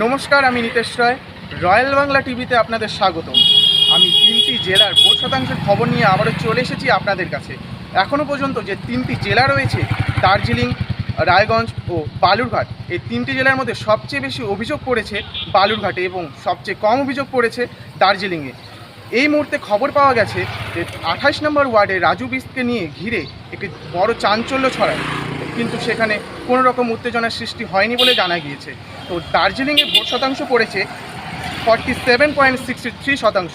নমস্কার, আমি নিতেশ রায়। রয়্যাল বাংলা টিভিতে আপনাদের স্বাগতম। আমি তিনটি জেলার ভোট শতাংশের খবর নিয়ে আবারও চলে এসেছি আপনাদের কাছে। এখনও পর্যন্ত যে তিনটি জেলা রয়েছে, দার্জিলিং, রায়গঞ্জ ও বালুরঘাট, এই তিনটি জেলার মধ্যে সবচেয়ে বেশি অভিযোগ পড়েছে বালুরঘাটে এবং সবচেয়ে কম অভিযোগ পড়েছে দার্জিলিংয়ে। এই মুহূর্তে খবর পাওয়া গেছে যে আঠাশ নম্বর ওয়ার্ডে রাজু বিস্টকে নিয়ে ঘিরে একটি বড় চাঞ্চল্য ছড়ায়। কিন্তু সেখানে কোনো রকম উত্তেজনার সৃষ্টি হয়নি বলে জানা গিয়েছে। তো দার্জিলিংয়ে ভোট শতাংশ পড়েছে forty seven point sixty three শতাংশ।